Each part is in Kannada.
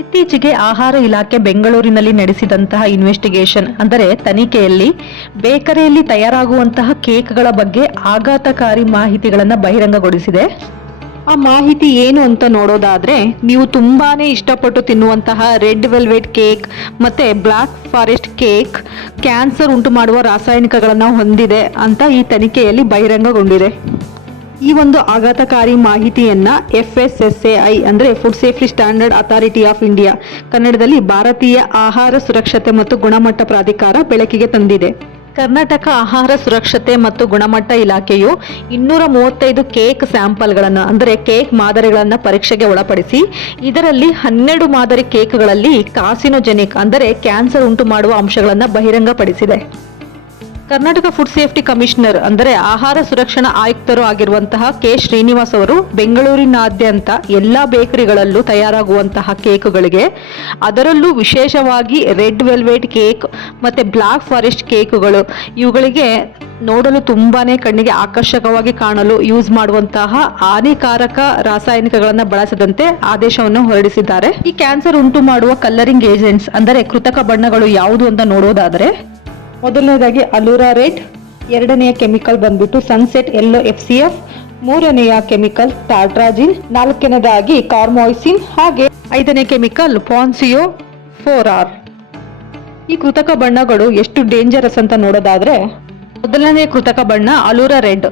ಇತ್ತೀಚೆಗೆ ಆಹಾರ ಇಲಾಖೆ ಬೆಂಗಳೂರಿನಲ್ಲಿ ನಡೆಸಿದಂತಹ ಇನ್ವೆಸ್ಟಿಗೇಷನ್ ಅಂದರೆ ತನಿಖೆಯಲ್ಲಿ ಬೇಕರಿಯಲ್ಲಿ ತಯಾರಾಗುವಂತಹ ಕೇಕ್ಗಳ ಬಗ್ಗೆ ಆಘಾತಕಾರಿ ಮಾಹಿತಿಗಳನ್ನು ಬಹಿರಂಗಗೊಳಿಸಿದೆ. ಆ ಮಾಹಿತಿ ಏನು ಅಂತ ನೋಡೋದಾದ್ರೆ, ನೀವು ತುಂಬಾನೇ ಇಷ್ಟಪಟ್ಟು ತಿನ್ನುವಂತಹ ರೆಡ್ ವೆಲ್ವೆಟ್ ಕೇಕ್, ಮತ್ತೆ ಬ್ಲಾಕ್ ಫಾರೆಸ್ಟ್ ಕೇಕ್, ಕ್ಯಾನ್ಸರ್ ಉಂಟು ಮಾಡುವ ರಾಸಾಯನಿಕಗಳನ್ನು ಹೊಂದಿದೆ ಅಂತ ಈ ತನಿಖೆಯಲ್ಲಿ ಬಹಿರಂಗಗೊಂಡಿದೆ. ಈ ಒಂದು ಆಘಾತಕಾರಿ ಮಾಹಿತಿಯನ್ನ F S S A I ಅಂದ್ರೆ food safety standard authority of India ಕನ್ನಡದಲ್ಲಿ ಭಾರತೀಯ ಆಹಾರ ಸುರಕ್ಷತೆ ಮತ್ತು ಗುಣಮಟ್ಟ ಪ್ರಾಧಿಕಾರ ಬೆಳಕಿಗೆ ತಂದಿದೆ. ಕರ್ನಾಟಕ ಆಹಾರ ಸುರಕ್ಷತೆ ಮತ್ತು ಗುಣಮಟ್ಟ ಇಲಾಖೆಯು ಇನ್ನೂರ ಮೂವತ್ತೈದು ಕೇಕ್ ಸ್ಯಾಂಪಲ್ಗಳನ್ನು ಅಂದರೆ ಕೇಕ್ ಮಾದರಿಗಳನ್ನು ಪರೀಕ್ಷೆಗೆ ಒಳಪಡಿಸಿ, ಇದರಲ್ಲಿ ಹನ್ನೆರಡು ಮಾದರಿ ಕೇಕ್ಗಳಲ್ಲಿ ಕಾಸಿನೋಜೆನಿಕ್ ಅಂದರೆ ಕ್ಯಾನ್ಸರ್ ಉಂಟು ಮಾಡುವ ಅಂಶಗಳನ್ನು ಬಹಿರಂಗಪಡಿಸಿದೆ. ಕರ್ನಾಟಕ ಫುಡ್ ಸೇಫ್ಟಿ ಕಮಿಷನರ್ ಅಂದರೆ ಆಹಾರ ಸುರಕ್ಷಣಾ ಆಯುಕ್ತರು ಆಗಿರುವಂತಹ ಕೆ. ಶ್ರೀನಿವಾಸ್ ಅವರು ಬೆಂಗಳೂರಿನಾದ್ಯಂತ ಎಲ್ಲ ಬೇಕರಿಗಳಲ್ಲೂ ತಯಾರಾಗುವಂತಹ ಕೇಕುಗಳಿಗೆ, ಅದರಲ್ಲೂ ವಿಶೇಷವಾಗಿ ರೆಡ್ ವೆಲ್ವೆಟ್ ಕೇಕ್ ಮತ್ತೆ ಬ್ಲಾಕ್ ಫಾರೆಸ್ಟ್ ಕೇಕುಗಳು, ಇವುಗಳಿಗೆ ನೋಡಲು ತುಂಬಾನೇ ಕಣ್ಣಿಗೆ ಆಕರ್ಷಕವಾಗಿ ಕಾಣಲು ಯೂಸ್ ಮಾಡುವಂತಹ ಹಾನಿಕಾರಕ ರಾಸಾಯನಿಕಗಳನ್ನು ಬಳಸದಂತೆ ಆದೇಶವನ್ನು ಹೊರಡಿಸಿದ್ದಾರೆ. ಈ ಕ್ಯಾನ್ಸರ್ ಉಂಟು ಮಾಡುವ ಕಲ್ಲರಿಂಗ್ ಏಜೆಂಟ್ಸ್ ಅಂದರೆ ಕೃತಕ ಬಣ್ಣಗಳು ಯಾವುದು ಅಂತ ನೋಡೋದಾದರೆ ಮೊದಲನೇದಾಗಿ ಅಲೂರಾ ರೆಡ್ ಎರಡನೆಯ ಕೆಮಿಕಲ್ ಬಂದ್ಬಿಟ್ಟು sunset, yellow F C F ಮೂರನೆಯ ಕೆಮಿಕಲ್ ಟಾಟ್ರಾಜಿನ್, ನಾಲ್ಕನೇದಾಗಿ ಕಾರ್ಮೋಯ್ಸಿನ್, ಹಾಗೆ ಐದನೇ ಕೆಮಿಕಲ್ ಪಾನ್ಸಿಯೋ ಫೋರ್ ಆರ್ ಈ ಕೃತಕ ಬಣ್ಣಗಳು ಎಷ್ಟು ಡೇಂಜರಸ್ ಅಂತ ನೋಡೋದಾದ್ರೆ, ಮೊದಲನೇ ಕೃತಕ ಬಣ್ಣ ಅಲೂರಾ ರೆಡ್.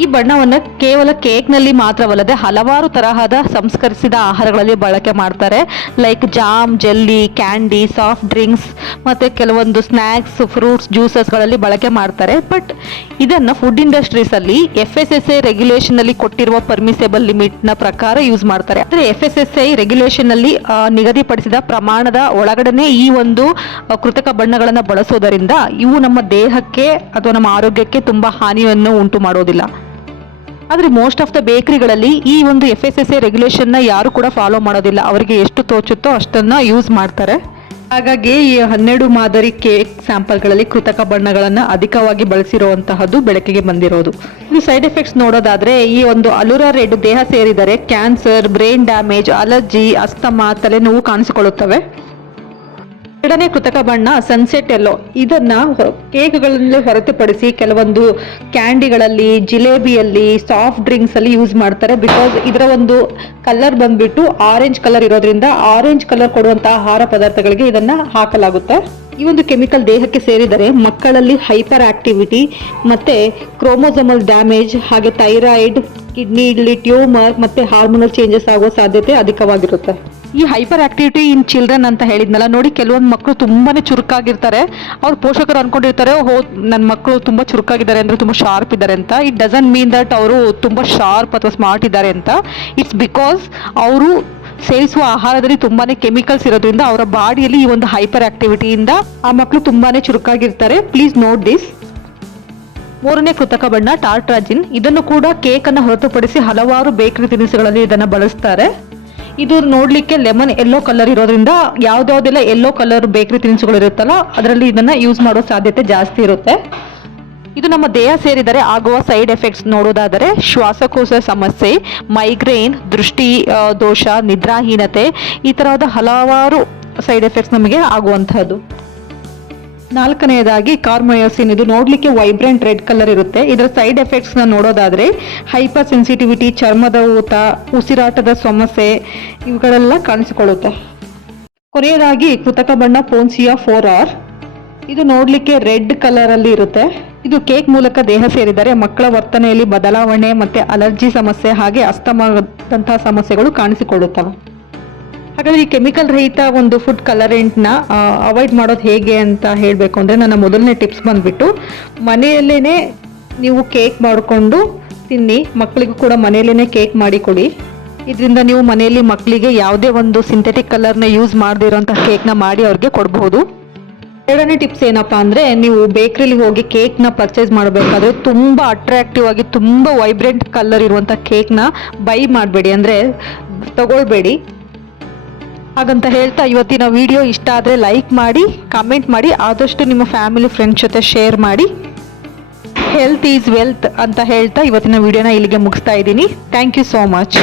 ಈ ಬಣ್ಣವನ್ನು ಕೇವಲ ಕೇಕ್ನಲ್ಲಿ ಮಾತ್ರವಲ್ಲದೆ ಹಲವಾರು ತರಹದ ಸಂಸ್ಕರಿಸಿದ ಆಹಾರಗಳಲ್ಲಿ ಬಳಕೆ ಮಾಡ್ತಾರೆ. Like jam jelly candy soft drinks ಮತ್ತು ಕೆಲವೊಂದು ಸ್ನ್ಯಾಕ್ಸ್ ಫ್ರೂಟ್ಸ್ ಜ್ಯೂಸಸ್ಗಳಲ್ಲಿ ಬಳಕೆ ಮಾಡ್ತಾರೆ. ಬಟ್ ಇದನ್ನು ಫುಡ್ ಇಂಡಸ್ಟ್ರೀಸಲ್ಲಿ ಎಫ್ ಎಸ್ ಎಸ್ ಐ ರೆಗ್ಯುಲೇಷನಲ್ಲಿ ಕೊಟ್ಟಿರುವ ಪರ್ಮಿಸೇಬಲ್ ಲಿಮಿಟ್ನ ಪ್ರಕಾರ ಯೂಸ್ ಮಾಡ್ತಾರೆ. ಅಂದರೆ ಎಫ್ ಎಸ್ ಎಸ್ ಐ ರೆಗ್ಯುಲೇಷನಲ್ಲಿ ನಿಗದಿಪಡಿಸಿದ ಪ್ರಮಾಣದ ಒಳಗಡೆನೆ ಈ ಒಂದು ಕೃತಕ ಬಣ್ಣಗಳನ್ನು ಬಳಸೋದರಿಂದ ಇವು ನಮ್ಮ ದೇಹಕ್ಕೆ ಅಥವಾ ನಮ್ಮ ಆರೋಗ್ಯಕ್ಕೆ ತುಂಬ ಹಾನಿಯನ್ನು ಉಂಟು ಮಾಡೋದಿಲ್ಲ. ಆದರೆ ಮೋಸ್ಟ್ ಆಫ್ ದ ಬೇಕರಿಗಳಲ್ಲಿ ಈ ಒಂದು ಎಫ್ ಎಸ್ ಎಸ್ ಎ ರೆಗ್ಯುಲೇಷನ್ನ ಯಾರು ಕೂಡ ಫಾಲೋ ಮಾಡೋದಿಲ್ಲ. ಅವರಿಗೆ ಎಷ್ಟು ತೋಚುತ್ತೋ ಅಷ್ಟನ್ನು ಯೂಸ್ ಮಾಡ್ತಾರೆ. ಹಾಗಾಗಿ ಈ ಹನ್ನೆರಡು ಮಾದರಿ ಕೇಕ್ ಸ್ಯಾಂಪಲ್ಗಳಲ್ಲಿ ಕೃತಕ ಬಣ್ಣಗಳನ್ನು ಅಧಿಕವಾಗಿ ಬಳಸಿರುವಂತಹದ್ದು ಬೆಳಕಿಗೆ ಬಂದಿರೋದು. ಇನ್ನು ಸೈಡ್ ಎಫೆಕ್ಟ್ಸ್ ನೋಡೋದಾದ್ರೆ ಈ ಒಂದು ಅಲುರಾ ರೆಡ್ ದೇಹ ಸೇರಿದರೆ cancer brain damage allergy asthma ತಲೆನೋವು ಕಾಣಿಸಿಕೊಳ್ಳುತ್ತವೆ. ಎರಡನೇ ಕೃತಕ ಬಣ್ಣ ಸನ್ಸೆಟ್ ಎಲ್ಲೋ ಇದನ್ನ ಕೇಕ್ಗಳಲ್ಲಿ ಹೊರತುಪಡಿಸಿ ಕೆಲವೊಂದು ಕ್ಯಾಂಡಿಗಳಲ್ಲಿ ಜಿಲೇಬಿಯಲ್ಲಿ ಸಾಫ್ಟ್ ಡ್ರಿಂಕ್ಸ್ ಅಲ್ಲಿ ಯೂಸ್ ಮಾಡ್ತಾರೆ. ಬಿಕಾಸ್ ಇದರ ಒಂದು ಕಲರ್ ಬಂದ್ಬಿಟ್ಟು ಆರೆಂಜ್ ಕಲರ್ ಇರೋದ್ರಿಂದ ಆರೆಂಜ್ ಕಲರ್ ಕೊಡುವಂತಹ ಆಹಾರ ಪದಾರ್ಥಗಳಿಗೆ ಇದನ್ನ ಹಾಕಲಾಗುತ್ತೆ. ಈ ಒಂದು ಕೆಮಿಕಲ್ ದೇಹಕ್ಕೆ ಸೇರಿದರೆ ಮಕ್ಕಳಲ್ಲಿ ಹೈಪರ್ ಆಕ್ಟಿವಿಟಿ ಮತ್ತೆ ಕ್ರೋಮೋಸಮಲ್ ಡ್ಯಾಮೇಜ್ ಹಾಗೆ ಥೈರಾಯ್ಡ್ ಕಿಡ್ನಿಲಿ ಟ್ಯೂಮರ್ ಮತ್ತೆ ಹಾರ್ಮೋನಲ್ ಚೇಂಜಸ್ ಆಗುವ ಸಾಧ್ಯತೆ ಅಧಿಕವಾಗಿರುತ್ತೆ. ಈ ಹೈಪರ್ ಆಕ್ಟಿವಿಟಿ ಇನ್ ಚಿಲ್ಡ್ರನ್ ಅಂತ ಹೇಳಿದ್ನಲ್ಲ, ನೋಡಿ ಕೆಲವೊಂದು ಮಕ್ಕಳು ತುಂಬಾನೇ ಚುರುಕಾಗಿರ್ತಾರೆ. ಅವ್ರ ಪೋಷಕರು ಅನ್ಕೊಂಡಿರ್ತಾರೆ ಹೋ ನನ್ನ ಮಕ್ಕಳು ತುಂಬಾ ಚುರುಕಾಗಿದ್ದಾರೆ ಅಂದ್ರೆ ತುಂಬಾ ಶಾರ್ಪ್ ಇದ್ದಾರೆ ಅಂತ. ಇಟ್ ಡಸಂಟ್ ಮೀನ್ ದಟ್ ಅವರು ತುಂಬಾ ಶಾರ್ಪ್ ಅಥವಾ ಸ್ಮಾರ್ಟ್ ಇದ್ದಾರೆ ಅಂತ. ಇಟ್ಸ್ ಬಿಕಾಸ್ ಅವರು ಸೇವಿಸುವ ಆಹಾರದಲ್ಲಿ ತುಂಬಾನೇ ಕೆಮಿಕಲ್ಸ್ ಇರೋದ್ರಿಂದ ಅವರ ಬಾಡಿಯಲ್ಲಿ ಈ ಒಂದು ಹೈಪರ್ ಆಕ್ಟಿವಿಟಿಯಿಂದ ಆ ಮಕ್ಕಳು ತುಂಬಾನೇ ಚುರುಕಾಗಿರ್ತಾರೆ. ಪ್ಲೀಸ್ ನೋಟ್ ದಿಸ್ ಮೂರನೇ ಕೃತಕ ಬಣ್ಣ ಟಾರ್ಟ್ರಾಜಿನ್. ಇದನ್ನು ಕೂಡ ಕೇಕ್ ಅನ್ನು ಹೊರತುಪಡಿಸಿ ಹಲವಾರು ಬೇಕರಿ ತಿನಿಸುಗಳಲ್ಲಿ ಇದನ್ನು ಬಳಸ್ತಾರೆ. ಇದು ನೋಡ್ಲಿಕ್ಕೆ ಲೆಮನ್ ಎಲ್ಲೋ ಕಲರ್ ಇರೋದ್ರಿಂದ ಯಾವ್ದಾವ್ದೆಲ್ಲ ಎಲ್ಲೋ ಕಲರ್ ಬೇಕರಿ ತಿನಿಸುಗಳು ಇರುತ್ತಲ್ಲ, ಅದರಲ್ಲಿ ಇದನ್ನ ಯೂಸ್ ಮಾಡೋ ಸಾಧ್ಯತೆ ಜಾಸ್ತಿ ಇರುತ್ತೆ. ಇದು ನಮ್ಮ ದೇಹ ಸೇರಿದರೆ ಆಗುವ ಸೈಡ್ ಎಫೆಕ್ಟ್ಸ್ ನೋಡೋದಾದರೆ ಶ್ವಾಸಕೋಶ ಸಮಸ್ಯೆ ಮೈಗ್ರೇನ್ ದೃಷ್ಟಿ ದೋಷ, ನಿದ್ರಾಹೀನತೆ, ಈ ತರಹದ ಹಲವಾರು ಸೈಡ್ ಎಫೆಕ್ಟ್ಸ್ ನಮಗೆ ಆಗುವಂತಹದ್ದು. ನಾಲ್ಕನೆಯದಾಗಿ ಕಾರ್ಮಯೋಸಿನ್ ಇದು ನೋಡ್ಲಿಕ್ಕೆ ವೈಬ್ರೆಂಟ್ ರೆಡ್ ಕಲರ್ ಇರುತ್ತೆ. ಇದರ ಸೈಡ್ ಎಫೆಕ್ಟ್ಸ್ನ ನೋಡೋದಾದ್ರೆ ಹೈಪರ್ ಸೆನ್ಸಿಟಿವಿಟಿ ಚರ್ಮದ ಊತ, ಉಸಿರಾಟದ ಸಮಸ್ಯೆ, ಇವುಗಳೆಲ್ಲ ಕಾಣಿಸಿಕೊಳ್ಳುತ್ತೆ. ಕೊನೆಯದಾಗಿ ಕೃತಕ ಬಣ್ಣ ಪೋನ್ಸಿಯಾ ಫೋರ್ ಆರ್ ಇದು ನೋಡ್ಲಿಕ್ಕೆ ರೆಡ್ ಕಲರ್ ಅಲ್ಲಿ ಇರುತ್ತೆ. ಇದು ಕೇಕ್ ಮೂಲಕ ದೇಹ ಸೇರಿದರೆ ಮಕ್ಕಳ ವರ್ತನೆಯಲ್ಲಿ ಬದಲಾವಣೆ ಮತ್ತೆ ಅಲರ್ಜಿ ಸಮಸ್ಯೆ ಹಾಗೆ ಅಸ್ತಮದಂತಹ ಸಮಸ್ಯೆಗಳು ಕಾಣಿಸಿಕೊಳ್ಳುತ್ತವೆ. ಹಾಗಾದ್ರೆ ಈ ಕೆಮಿಕಲ್ ರಹಿತ ಒಂದು ಫುಡ್ ಕಲರೆಂಟ್ನ ಅವಾಯ್ಡ್ ಮಾಡೋದು ಹೇಗೆ ಅಂತ ಹೇಳಬೇಕು ಅಂದರೆ ನನ್ನ ಮೊದಲನೇ ಟಿಪ್ಸ್ ಬಂದ್ಬಿಟ್ಟು ಮನೆಯಲ್ಲೇ ನೀವು ಕೇಕ್ ಮಾಡಿಕೊಂಡು ತಿನ್ನಿ, ಮಕ್ಕಳಿಗೂ ಕೂಡ ಮನೆಯಲ್ಲೇ ಕೇಕ್ ಮಾಡಿ ಕೊಡಿ. ಇದರಿಂದ ನೀವು ಮನೆಯಲ್ಲಿ ಮಕ್ಕಳಿಗೆ ಯಾವುದೇ ಒಂದು ಸಿಂಥೆಟಿಕ್ ಕಲರ್ನ ಯೂಸ್ ಮಾಡದೇ ಇರೋಂಥ ಕೇಕ್ನ ಮಾಡಿ ಅವ್ರಿಗೆ ಕೊಡಬಹುದು ಎರಡನೇ ಟಿಪ್ಸ್ ಏನಪ್ಪಾ ಅಂದರೆ ನೀವು ಬೇಕ್ರಿಲಿ ಹೋಗಿ ಕೇಕ್ನ ಪರ್ಚೇಸ್ ಮಾಡಬೇಕಾದ್ರೆ ತುಂಬ ಅಟ್ರಾಕ್ಟಿವ್ ಆಗಿ ತುಂಬ ವೈಬ್ರೆಂಟ್ ಕಲರ್ ಇರುವಂಥ ಕೇಕ್ನ ಬೈ ಮಾಡಬೇಡಿ. ಅಂದರೆ ತಗೊಳ್ಬೇಡಿ. ಹಾಗಂತ ಹೇಳ್ತಾ ಇವತ್ತಿನ ವಿಡಿಯೋ ಇಷ್ಟ ಆದರೆ ಲೈಕ್ ಮಾಡಿ ಕಮೆಂಟ್ ಮಾಡಿ, ಆದಷ್ಟು ನಿಮ್ಮ ಫ್ಯಾಮಿಲಿ ಫ್ರೆಂಡ್ಸ್ ಜೊತೆ ಶೇರ್ ಮಾಡಿ. ಹೆಲ್ತ್ ಈಸ್ ವೆಲ್ತ್ ಅಂತ ಹೇಳ್ತಾ ಇವತ್ತಿನ ವಿಡಿಯೋನ ಇಲ್ಲಿಗೆ ಮುಗಿಸ್ತಾ ಇದ್ದೀನಿ. Thank you so much